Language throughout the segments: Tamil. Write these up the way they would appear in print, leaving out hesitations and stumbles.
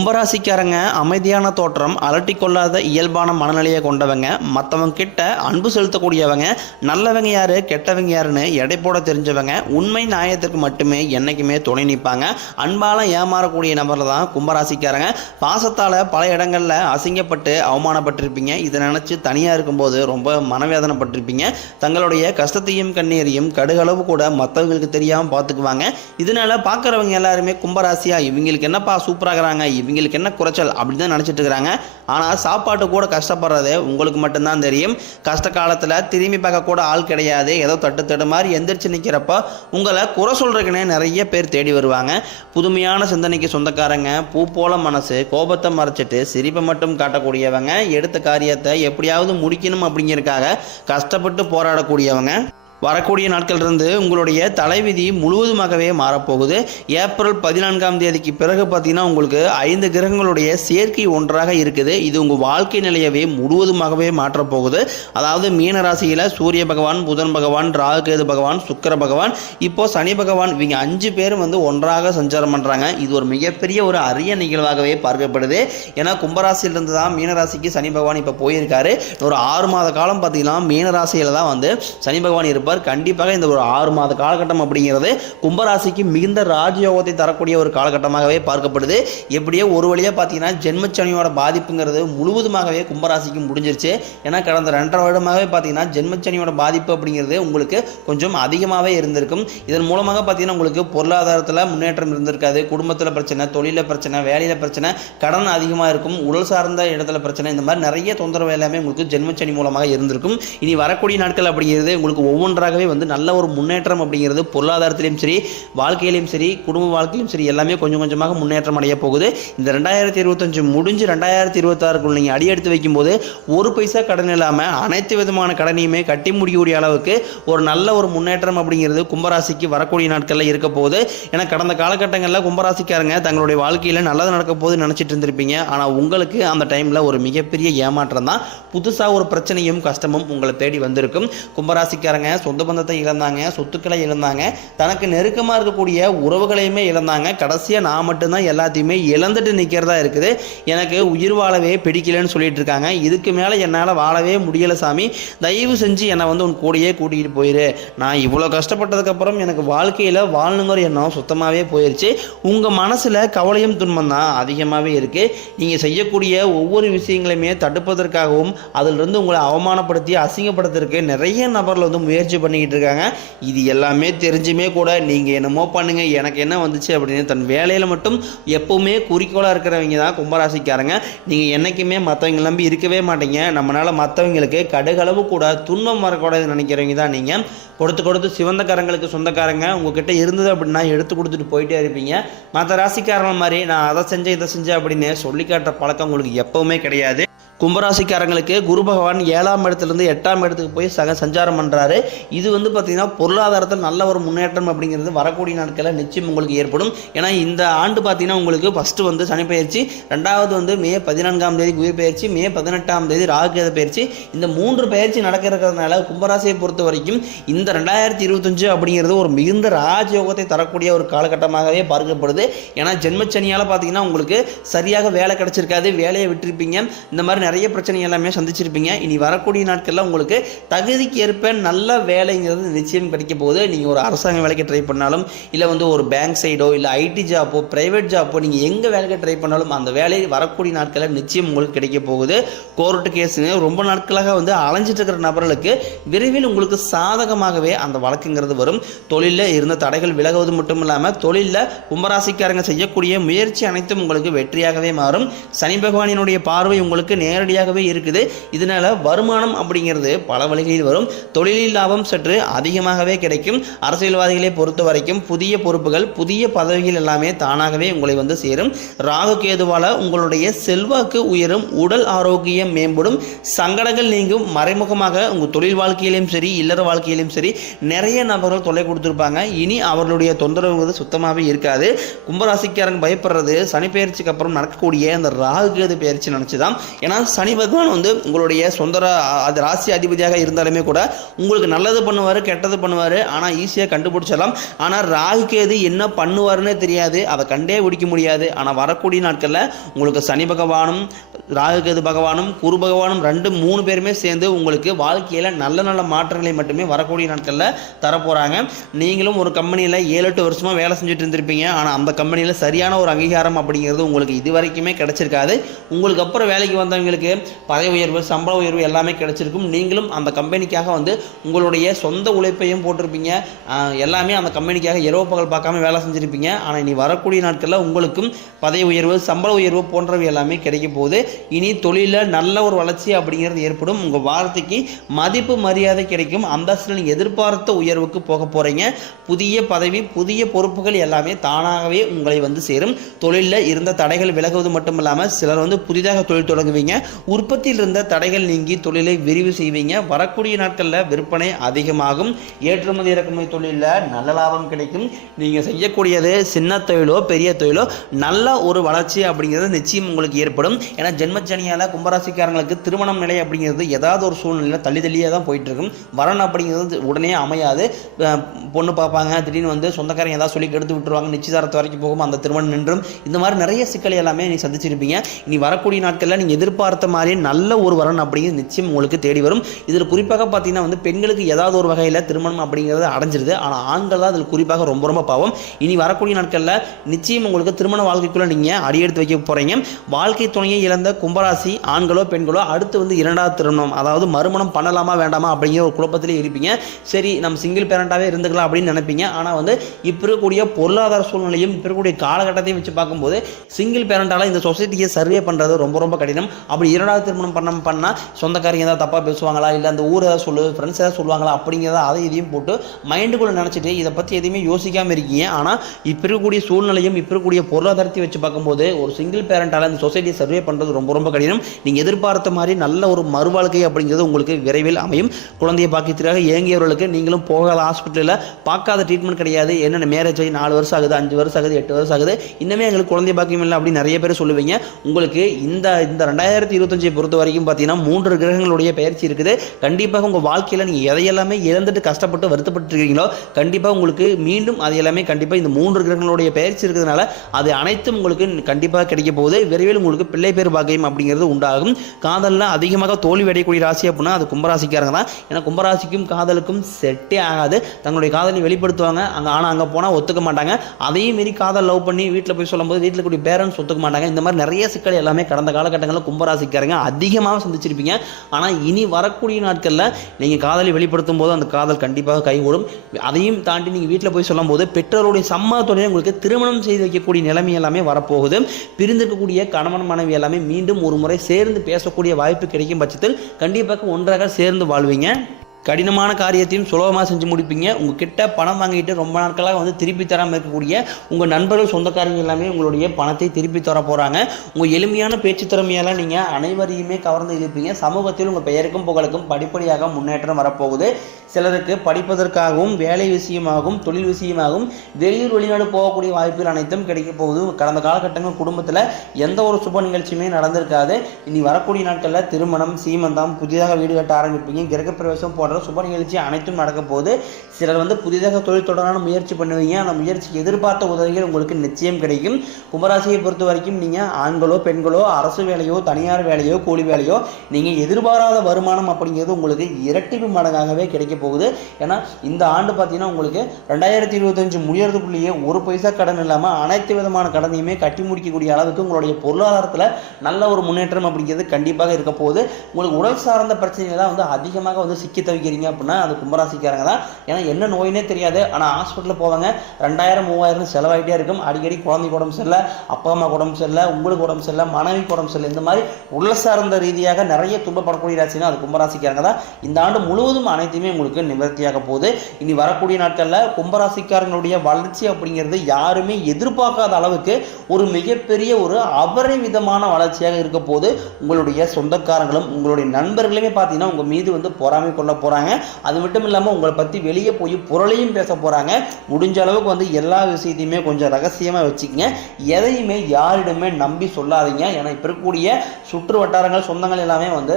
கும்பராசிக்காரங்க அமைதியான தோற்றம், அலட்டிக்கொள்ளாத இயல்பான மனநிலையை கொண்டவங்க, மற்றவங்க கிட்ட அன்பு செலுத்தக்கூடியவங்க, நல்லவங்க யாரு கெட்டவங்க யாருன்னு எடை போட தெரிஞ்சவங்க, உண்மை நியாயத்திற்கு மட்டுமே என்னைக்குமே துணை நிற்பாங்க. அன்பால ஏமாறக்கூடிய நபர்கள் தான் கும்பராசிக்காரங்க. பாசத்தால் பல இடங்களில் அசிங்கப்பட்டு அவமானப்பட்டிருப்பீங்க. இதை நினச்சி தனியாக இருக்கும்போது ரொம்ப மனவேதனைப்பட்டிருப்பீங்க. தங்களுடைய கஷ்டத்தையும் கண்ணீரையும் கடுகளவு கூட மற்றவங்களுக்கு தெரியாமல் பார்த்துக்குவாங்க. இதனால பார்க்குறவங்க எல்லாருமே கும்பராசியா இவங்களுக்கு என்னப்பா சூப்பராகிறாங்க, இவங்களுக்கு என்ன குறைச்சல் அப்படின்னு தான் நினச்சிட்டு இருக்கிறாங்க. ஆனால் சாப்பாட்டு கூட கஷ்டப்படுறதே உங்களுக்கு மட்டும்தான் தெரியும். கஷ்ட காலத்தில் திரும்பி பார்க்க கூட ஆள் கிடையாது. ஏதோ தட்டு மாதிரி எந்திரிச்சு நிற்கிறப்ப உங்களை குறை சொல்றதுக்குன்னே நிறைய பேர் தேடி வருவாங்க. புதுமையான சிந்தனைக்கு சொந்தக்காரங்க, பூ போல மனசு, கோபத்தை மறைச்சிட்டு சிரிப்பை மட்டும் காட்டக்கூடியவங்க, எடுத்த காரியத்தை எப்படியாவது முடிக்கணும் அப்படிங்கிறதுக்காக கஷ்டப்பட்டு போராடக்கூடியவங்க. வரக்கூடிய நாட்களிலிருந்து உங்களுடைய தலைவிதி முழுவதுமாகவே மாறப்போகுது. ஏப்ரல் 14ஆம் தேதிக்கு பிறகு பார்த்தீங்கன்னா உங்களுக்கு 5 கிரகங்களுடைய சேர்க்கை ஒன்றாக இருக்குது. இது உங்கள் வாழ்க்கை நிலையவே முழுவதுமாகவே மாற்றப்போகுது. அதாவது மீன ராசியில் சூரிய பகவான், புதன் பகவான், ராகு கேது பகவான், சுக்கிர பகவான், இப்போ சனி பகவான், இவங்க 5 பேரும் ஒன்றாக சஞ்சாரம் பண்ணுறாங்க. இது ஒரு மிகப்பெரிய ஒரு அரிய நிகழ்வாகவே பார்க்கப்படுது. ஏன்னா கும்பராசியிலிருந்து தான் மீனராசிக்கு சனி பகவான் இப்போ போயிருக்காரு. ஒரு 6 மாத காலம் பார்த்தீங்கன்னா மீனராசியில் தான் சனி பகவான் இருப்பார். கண்டிப்பாக இந்த ஒரு 6 மாத காலகட்டம் அப்படிங்கிறது கும்பராசிக்கு மிகுந்த ராஜயோகத்தை தரக்கூடிய ஒரு காலகட்டமாகவே பார்க்கப்படுது. எப்படியோ ஒரு வழியாக பார்த்தீங்கன்னா ஜென்மச்சனியோட பாதிப்புங்கிறது முழுவதுமாகவே கும்பராசிக்கு முடிஞ்சிருச்சு. ஏன்னா கடந்த 2.5 வருடமாகவே பார்த்தீங்கன்னா ஜென்மச்சனியோட பாதிப்பு அப்படிங்கிறது உங்களுக்கு கொஞ்சம் அதிகமாகவே இருந்திருக்கும். இதன் மூலமாக பார்த்தீங்கன்னா உங்களுக்கு பொருளாதாரத்தில் முன்னேற்றம் இருந்திருக்காது. குடும்பத்தில் பிரச்சனை, தொழிலில் பிரச்சனை, வேலையில் பிரச்சனை, கடன் அதிகமாக இருக்கும், உடல் சார்ந்த இடத்துல பிரச்சனை, இந்த மாதிரி நிறைய தொந்தரவு எல்லாமே உங்களுக்கு ஜென்மச்சனி மூலமாக இருந்திருக்கும். இனி வரக்கூடிய நாட்கள் அப்படிங்கிறது உங்களுக்கு ஒவ்வொன்றாகவே நல்ல ஒரு முன்னேற்றம் அப்படிங்கிறது பொருளாதாரத்திலையும் சரி, வாழ்க்கையிலையும் சரி, குடும்ப வாழ்க்கையிலும் சரி எல்லாமே கொஞ்சம் கொஞ்சமாக முன்னேற்றம் அடைய போகுது. இந்த 2025 முடிஞ்சு 2026 நீங்கள் அடியெடுத்து வைக்கும்போது ஒரு பைசா கடன் இல்லாமல் அனைத்து விதமான கடனையுமே கட்டி முடியக்கூடிய அளவுக்கு ஒரு நல்ல ஒரு முன்னேற்றம் அப்படிங்கிறது கும்பராசிக்கு வரக்கூடிய நாட்களில் இருக்க போகுது. ஏன்னா கடந்த காலகட்டங்களில் கும்பராசிக்காரங்க தங்களுடைய வாழ்க்கையில் நல்லது நடக்க போது நினச்சிட்டு இருந்திருப்பீங்க. ஆனால் உங்களுக்கு அந்த டைமில் ஒரு மிகப்பெரிய ஏமாற்றம் தான். புதுசாக ஒரு பிரச்சனையும் கஷ்டமும் உங்களை தேடி வந்திருக்கும். கும்பராசிக்காரங்க சொந்த பந்தத்தை இழந்தாங்க, சொத்துக்களை இழந்தாங்க, தனக்கு நெருக்கமாக இருக்கக்கூடிய உறவுகளையுமே இழந்தாங்க. கடைசியாக நான் மட்டும்தான் எல்லாத்தையுமே இழந்துட்டு நிற்கிறதா இருக்குது. எனக்கு உயிர் வாழவே பிடிக்கலன்னு சொல்லிட்டு இருக்காங்க. இதுக்கு மேலே என்னால் வாழவே முடியலை சாமி, தயவு செஞ்சு என்னை உன் கூடையே கூட்டிகிட்டு போயிரு. நான் இவ்வளோ கஷ்டப்பட்டதுக்கப்புறம் எனக்கு வாழ்க்கையில் வாழணுங்கிற எண்ணம் சுத்தமாகவே போயிடுச்சு. உங்கள் மனசில் கவலையும் துன்பம் தான் அதிகமாகவே இருக்குது. நீங்கள் செய்யக்கூடிய ஒவ்வொரு விஷயங்களையுமே தடுப்பதற்காகவும் அதிலிருந்து உங்களை அவமானப்படுத்தி அசிங்கப்படுத்துறதுக்கு நிறைய நபர்கள் முயற்சி பண்ணிக்கிட்டு இருக்காங்க. இது எல்லாமே தெரிஞ்சுமே கூட நீங்கள் என்னமோ பண்ணுங்க, எனக்கு என்ன வந்துச்சு அப்படின்னு தன் வேலையில் மட்டும் எப்பவுமே குறிக்கோளாக இருக்கிறவங்க தான் கும்பராசிக்காரங்க. நீங்கள் என்றைக்குமே மற்றவங்க நம்பி இருக்கவே மாட்டீங்க. நம்மளால் மற்றவங்களுக்கு கடுகளவு கூட துன்பம் வரக்கூடாதுன்னு நினைக்கிறவங்க தான் நீங்கள். கொடுத்து சிவந்த காரங்களுக்கு சொந்தக்காரங்க உங்ககிட்ட இருந்தது அப்படின்னா எடுத்து கொடுத்துட்டு போயிட்டே இருப்பீங்க. மற்ற ராசிக்காரங்க மாதிரி நான் அதை செஞ்சேன் இதை செஞ்சேன் அப்படின்னு சொல்லி காட்டுற பழக்கம் உங்களுக்கு எப்பவுமே கிடையாது. கும்பராசிக்காரங்களுக்கு குரு பகவான் 7ஆம் இடத்துலேருந்து 8ஆம் இடத்துக்கு போய் சஞ்சாரம் பண்ணுறாரு. இது பார்த்தீங்கன்னா பொருளாதாரத்தில் நல்ல ஒரு முன்னேற்றம் அப்படிங்கிறது வரக்கூடிய நாட்களில் நிச்சயம் உங்களுக்கு ஏற்படும். ஏன்னா இந்த ஆண்டு பார்த்தீங்கன்னா உங்களுக்கு ஃபஸ்ட்டு சனி பயிற்சி, 2வது மே 14ஆம் தேதி குரு பயிற்சி, மே 18ஆம் தேதி ராகு கேது பயிற்சி. இந்த 3 பயிற்சி நடக்கிறதுனால கும்பராசியை பொறுத்த வரைக்கும் இந்த 2025 அப்படிங்கிறது ஒரு மிகுந்த ராஜயோகத்தை தரக்கூடிய ஒரு காலகட்டமாகவே பார்க்கப்படுது. ஏன்னா ஜென்மச்சனியால் பார்த்தீங்கன்னா உங்களுக்கு சரியாக வேலை கிடைச்சிருக்காது, வேலையை விட்டுருப்பீங்க, இந்த மாதிரி நிறைய பிரச்சனை எல்லாமே சந்திச்சிருப்பீங்க. இனி வரக்கூடிய நாட்களில் உங்களுக்கு தகுதிக்கு ஏற்ப நல்ல வேலைங்கிறது நிச்சயம் கிடைக்க போகுது. நீங்கள் ஒரு அரசாங்க வேலைக்கு ட்ரை பண்ணாலும், இல்லை ஒரு பேங்க் சைடோ, இல்லை ஐடி ஜாப்போ, பிரைவேட் ஜாப்போ, நீங்கள் எங்கே வேலைக்கு ட்ரை பண்ணாலும் அந்த வேலை வரக்கூடிய நாட்களில் நிச்சயம் உங்களுக்கு கிடைக்க போகுது. கோர்ட்டு கேஸுங்க ரொம்ப நாட்களாக அலைஞ்சிட்டு இருக்கிற நபர்களுக்கு விரைவில் உங்களுக்கு சாதகமாகவே அந்த வழக்குங்கிறது வரும். தொழிலில் இருந்த தடைகள் விலகுவது மட்டும் இல்லாமல் தொழிலில் கும்பராசிக்காரங்க செய்யக்கூடிய முயற்சி அனைத்தும் உங்களுக்கு வெற்றியாகவே மாறும். சனி பகவானினுடைய பார்வை உங்களுக்கு நேரடியாகவே இருக்குது. இதனால வருமானம் அப்படிங்கிறது பல வழிகளில் வரும். தொழிலில் லாபம் சற்று அதிகமாகவே கிடைக்கும். அரசியல்வாதிகளை பொறுத்த வரைக்கும் புதிய பொறுப்புகள், புதிய பதவிகள் எல்லாமே தானாகவே உங்களை சேரும். ராகு கேதுவால உங்களுடைய செல்வாக்கு உயரும், உடல் ஆரோக்கியம் மேம்படும், சங்கடங்கள் நீங்கும். மறைமுகமாக உங்கள் தொழில் வாழ்க்கையிலும் சரி, இல்லற வாழ்க்கையிலும் சரி நிறைய நபர்கள் தொல்லை கொடுத்துருப்பாங்க. இனி அவர்களுடைய தொந்தரவு சுத்தமாகவே இருக்காது. கும்பராசிக்காரங்க பயப்படுறது சனி பயிற்சிக்கு அப்புறம் நடக்கக்கூடிய அந்த ராகு கேது பயிற்சி நினைச்சுதான். ஏன்னா சனி பகவான் வந்து உங்களுடைய சொந்த அது ராசி அதிபதியாக இருந்தாலுமே கூட உங்களுக்கு நல்லது பண்ணுவார், கெட்டது பண்ணுவார். ஆனால் ஈஸியாக கண்டுபிடிச்சிடலாம். ஆனால் ராகு கேது என்ன பண்ணுவாருன்னே தெரியாது, அதை கண்டே பிடிக்க முடியாது. ஆனால் வரக்கூடிய நாட்களில் உங்களுக்கு சனி பகவானும் ராகு கேது பகவானும் குரு பகவானும் 2-3 பேருமே சேர்ந்து உங்களுக்கு வாழ்க்கையில் நல்ல நல்ல மாற்றங்களை மட்டுமே வரக்கூடிய நாட்களில் தரப்போகிறாங்க. நீங்களும் ஒரு கம்பெனியில் 7-8 வருஷமாக வேலை செஞ்சுட்டு இருந்திருப்பீங்க. ஆனால் அந்த கம்பெனியில் சரியான ஒரு அங்கீகாரம் அப்படிங்கிறது உங்களுக்கு இது வரைக்குமே கிடைச்சிருக்காது. உங்களுக்கு அப்புறம் வேலைக்கு வந்தவங்களுக்கு பதவி உயர்வு, சம்பள உயர்வு எல்லாமே கிடைச்சிருக்கும். நீங்களும் அந்த கம்பெனிக்காக வந்து உங்களுடைய சொந்த உழைப்பையும் போட்டிருப்பீங்க. எல்லாமே அந்த கம்பெனிக்காக இரவு பகல் பார்க்காம வேலை செஞ்சுருப்பீங்க. ஆனால் இனி வரக்கூடிய நாட்களில் உங்களுக்கும் பதவி உயர்வு, சம்பள உயர்வு போன்றவை எல்லாமே கிடைக்க போகுது. இனி தொழிலில் நல்ல ஒரு வளர்ச்சி அப்படிங்கிறது ஏற்படும். உங்கள் வார்த்தைக்கு மதிப்பு மரியாதை கிடைக்கும். அந்தஸ்தில் நீங்கள் எதிர்பார்த்த உயர்வுக்கு போக போகிறீங்க. புதிய பதவி, புதிய பொறுப்புகள் எல்லாமே தானாகவே உங்களை வந்து சேரும். தொழிலில் இருந்த தடைகள் விலகுவது மட்டும் இல்லாமல் சிலர் வந்து புதிதாக தொழில் தொடங்குவீங்க. உற்பத்தியில் இருந்த தடைகள் நீங்கி தொழிலை விரிவு செய்வீங்க. வரக்கூடிய நாட்களில் விற்பனை அதிகமாகும். ஏற்றுமதி இறக்குமதி தொழிலில் நல்ல லாபம் கிடைக்கும். நீங்கள் செய்யக்கூடியது சின்ன தொழிலோ பெரிய தொழிலோ நல்ல ஒரு வளர்ச்சி அப்படிங்கிறது நிச்சயம் உங்களுக்கு ஏற்படும். ஏன்னா ஜென்மச்சனியால் கும்பராசிக்காரங்களுக்கு திருமணம் நிலை அப்படிங்கிறது ஏதாவது ஒரு சூழ்நிலையில் தள்ளியே தான் போயிட்டு இருக்கும். வரன் அப்படிங்கிறது உடனே அமையாது. பொண்ணு பார்ப்பாங்க, திடீர்னு வந்து சொந்தக்காரங்க ஏதாவது சொல்லி கெடுத்து விட்டுருவாங்க, நிச்சயதாரத்து வரைக்கும் போகும், அந்த திருமணம் நின்றும். இந்த மாதிரி நிறைய சிக்கல் எல்லாமே நீ சந்திச்சிருப்பீங்க. இனி வரக்கூடிய நாட்களில் நீங்கள் எதிர்பார்த்த மாதிரி நல்ல ஒரு வரன் அப்படிங்கிறது நிச்சயம் உங்களுக்கு தேடி வரும். இதில் குறிப்பாக பார்த்தீங்கன்னா வந்து பெண்களுக்கு ஏதாவது ஒரு வகையில் திருமணம் அப்படிங்கிறது அடைஞ்சிருது. ஆனால் ஆண்கள் தான் அதில் குறிப்பாக ரொம்ப ரொம்ப பாவம். இனி வரக்கூடிய நாட்களில் நிச்சயம் உங்களுக்கு திருமண வாழ்க்கைக்குள்ளே நீங்கள் அடியெடுத்து வைக்க போகிறீங்க. வாழ்க்கை துணையை இழந்த கும்பராசி ஆண்களோ பெண்களோ அடுத்து வந்து 2வது திருமணம், அதாவது மறுமணம் பண்ணலாமா வேண்டாமா அப்படிங்கிற ஒரு குழப்பத்திலே இருப்பீங்க. சரி, நம்ம சிங்கிள் பேரண்டாகவே இருந்துக்கலாம் அப்படின்னு நினைப்பீங்க. ஆனால் வந்து இப்போ இருக்கக்கூடிய பொருளாதார சூழ்நிலையும் இப்போ இருக்கக்கூடிய காலகட்டத்தையும் வச்சு பார்க்கும்போது சிங்கிள் பேரண்டால் இந்த சொசைட்டியை சர்வே பண்ணுறது ரொம்ப ரொம்ப கடினம். அப்படி 2வது திருமணம் பண்ணால் சொந்தக்காரங்க ஏதாவது தப்பாக பேசுவாங்களா, இல்லை அந்த ஊர் ஏதாவது ஃப்ரெண்ட்ஸ் ஏதாவது சொல்லுவாங்களா அப்படிங்கிறத அதை இதையும் போட்டு மைண்டுக்குள்ளே நினச்சிட்டு இதை பற்றி எதுவுமே யோசிக்காமல் இருக்கீங்க. ஆனால் இப்போ இருக்கக்கூடிய சூழ்நிலையும் இப்போ இருக்கக்கூடிய பொருளாதாரத்தை வச்சு பார்க்கும்போது ஒரு சிங்கிள் பேரண்டால் இந்த சொசைட்டியை சர்வே பண்ணுறது ரொம்ப ரொம்ப கடினம். நீங்கள் எதிர்பார்த்த மாதிரி நல்ல ஒரு மறுவாழ்க்கை அப்படிங்கிறது உங்களுக்கு விரைவில் அமையும். குழந்தைய பாக்கியத்திற்காக ஏங்கியவர்களுக்கு நீங்களும் போகாத ஹாஸ்பிட்டலில் பார்க்காத ட்ரீட்மெண்ட் கிடையாது. என்னென்ன மேரேஜ் ஆகி 4 வருஷம் ஆகுது, 5 வருஷம் ஆகுது, 8 வருஷம் ஆகுது, இன்னமே எங்களுக்கு குழந்தை பாக்கியம் இல்லை அப்படின்னு நிறைய பேர் சொல்லுவீங்க. உங்களுக்கு இந்த 2025 பொறுத்த வரைக்கும் பார்த்தீங்கன்னா 3 கிரகங்களுடைய பயிற்சி இருக்குது. கண்டிப்பாக உங்கள் வாழ்க்கையில் நீங்கள் எதையெல்லாமே இழந்துட்டு கஷ்டப்பட்டு வருத்தப்பட்டு இருக்கீங்களோ கண்டிப்பாக உங்களுக்கு மீண்டும் அது எல்லாமே கண்டிப்பாக இந்த 3 கிரகங்களுடைய பயிற்சி இருக்கிறதுனால அது அனைத்தும் உங்களுக்கு கண்டிப்பாக கிடைக்க போகுது. விரைவில் உங்களுக்கு பிள்ளை பேர் பாக்கியம் அப்படிங்கிறது உண்டாகும். காதலில் அதிகமாக தோல்வி அடையக்கூடிய ராசி அப்படின்னா அது கும்பராசிக்காரங்க தான். ஏன்னா கும்பராசிக்கும் காதலுக்கும் செட்டே ஆகாது. தங்களுடைய காதலை வெளிப்படுத்துவாங்க ஆனால் அங்கே போனால் ஒத்துக்க மாட்டாங்க. அதையும் மீறி காதல் லவ் பண்ணி வீட்டில் போய் சொல்லும்போது வீட்டில் கூடிய பேரண்ட்ஸ் ஒத்துக்க மாட்டாங்க. இந்த மாதிரி நிறைய சிக்கல் எல்லாமே கடந்த காலகட்டங்களில் கும்பராசிக்காரங்க அதிகமாக சந்திச்சிருப்பீங்க. ஆனால் இனி வரக்கூடிய நாட்களில் நீங்கள் காதலை வெளிப்படுத்தும் போது அந்த காதல் கண்டிப்பாக கைகூடும். அதையும் தாண்டி நீங்கள் வீட்டில் போய் சொல்லும் போது பெற்றோருடைய சம்மதத்தோடய உங்களுக்கு திருமணம் செய்து வைக்கக்கூடிய நிலைமை எல்லாமே வரப்போகுது. பிரிந்திருக்கக்கூடிய கணவன் மனைவி எல்லாமே மீண்டும் ஒரு முறை சேர்ந்து பேசக்கூடிய வாய்ப்பு கிடைக்கும் பட்சத்தில் கண்டிப்பாக ஒன்றாக சேர்ந்து வாழ்வீங்க. கடினமான காரியத்தையும் சுலபமாக செஞ்சு முடிப்பீங்க. உங்ககிட்ட பணம் வாங்கிட்டு ரொம்ப நாட்களாக வந்து திருப்பி தராமல் இருக்கக்கூடிய உங்கள் நண்பர்கள் சொந்தக்காரங்க எல்லாமே உங்களுடைய பணத்தை திருப்பி தர போகிறாங்க. உங்கள் எளிமையான பேச்சு திறமையால் நீங்கள் அனைவரையுமே கவர்ந்து இருப்பீங்க. சமூகத்தில் உங்கள் பெயருக்கும் புகழுக்கும் படிப்படியாக முன்னேற்றம் வரப்போகுது. சிலருக்கு படிப்பதற்காகவும் வேலை விஷயமாகவும் தொழில் விஷயமாகவும் வெளியூர் வெளிநாடு போகக்கூடிய வாய்ப்புகள் அனைத்தும் கிடைக்க போகுது. கடந்த காலகட்டங்கள் குடும்பத்தில் எந்த ஒரு சுப நிகழ்ச்சியுமே நடந்திருக்காது. இனி வரக்கூடிய நாட்களில் திருமணம், சீமந்தம், புதிதாக வீடு கட்ட ஆரம்பிப்பீங்க. கிரகப்பிரவேசம் போன்ற சுப நிகழ்ச்சி அனைத்தும் நடக்க போகுது. சிலர் வந்து புதிதாக தொழில் தொடரான முயற்சி பண்ணுவீங்க. அந்த முயற்சிக்கு எதிர்பார்த்த உதவிகள் உங்களுக்கு நிச்சயம் கிடைக்கும். கும்பராசியை பொறுத்த வரைக்கும் நீங்கள் ஆண்களோ பெண்களோ அரசு வேலையோ தனியார் வேலையோ கூலி வேலையோ நீங்கள் எதிர்பாராத வருமானம் அப்படிங்கிறது உங்களுக்கு இரட்டிப்பு மடங்காகவே கிடைக்க போகுது. ஏன்னா இந்த ஆண்டு பார்த்தீங்கன்னா உங்களுக்கு 2025 முடியறதுக்குள்ளேயே ஒரு பைசா கடன் இல்லாமல் அனைத்து விதமான கடனையுமே கட்டி முடிக்கக்கூடிய அளவுக்கு உங்களுடைய பொருளாதாரத்தில் நல்ல ஒரு முன்னேற்றம் அப்படிங்கிறது கண்டிப்பாக இருக்க போகுது. உங்களுக்கு உடல் சார்ந்த பிரச்சனைகள்லாம் வந்து அதிகமாக வந்து சிக்கி தவிக்கிறீங்க அப்படின்னா அது கும்பராசிக்காரங்க தான். ஏன்னா என்ன நோயினே தெரியாது. ஆனால் ஹாஸ்பிட்டலில் போவாங்க, 2000-3000 செலவாகிட்டே இருக்கும். அடிக்கடி குழந்தைக்கு உடம்பு சரியில்லை, அப்பா அம்மா உடம்பு சரியில்லை, உங்களுக்கு உடம்பு சரியில்லை, மனைவிக்கு உடம்பு சரியில்லை, இந்த மாதிரி உடல் சார்ந்த ரீதியாக நிறைய துன்பப்படக்கூடிய ராசினா அது கும்பராசிக்காரங்க தான். இந்த ஆண்டு முழுவதும் அனைத்துமே உங்களுக்கு நிவர்த்தியாக போகுது. இனி வரக்கூடிய நாட்களில் கும்பராசிக்காரங்களுடைய வளர்ச்சி அப்படிங்கிறது யாருமே எதிர்பார்க்காத அளவுக்கு ஒரு மிகப்பெரிய ஒரு அபரிவிதமான வளர்ச்சியாக இருக்க போது. உங்களுடைய சொந்தக்காரங்களும் உங்களுடைய நண்பர்களுமே பார்த்தீங்கன்னா உங்கள் மீது வந்து பொறாமை கொள்ள போகிறாங்க. அது மட்டும் இல்லாமல் உங்களை பற்றி வெளியே போய் புரளையும் பேச போகிறாங்க. முடிஞ்ச அளவுக்கு வந்து எல்லா விஷயத்தையுமே கொஞ்சம் ரகசியமாக வச்சுக்கங்க. எதையுமே யாரிடமே நம்பி சொல்லாதீங்க. ஏன்னா இப்போ இருக்கக்கூடிய சுற்று வட்டாரங்கள் சொந்தங்கள் எல்லாமே வந்து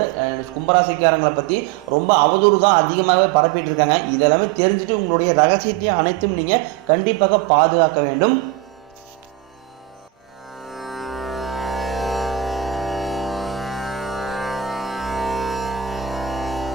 கும்பராசிக்காரங்களை பற்றி ரொம்ப அவதூறு தான் அதிகமாகவே பரப்பிட்டு இருக்காங்க. இதெல்லாமே தெரிஞ்சுட்டு உங்களுடைய ரகசியத்தையும் அனைத்தும் நீங்கள் கண்டிப்பாக பாதுகாக்க வேண்டும்.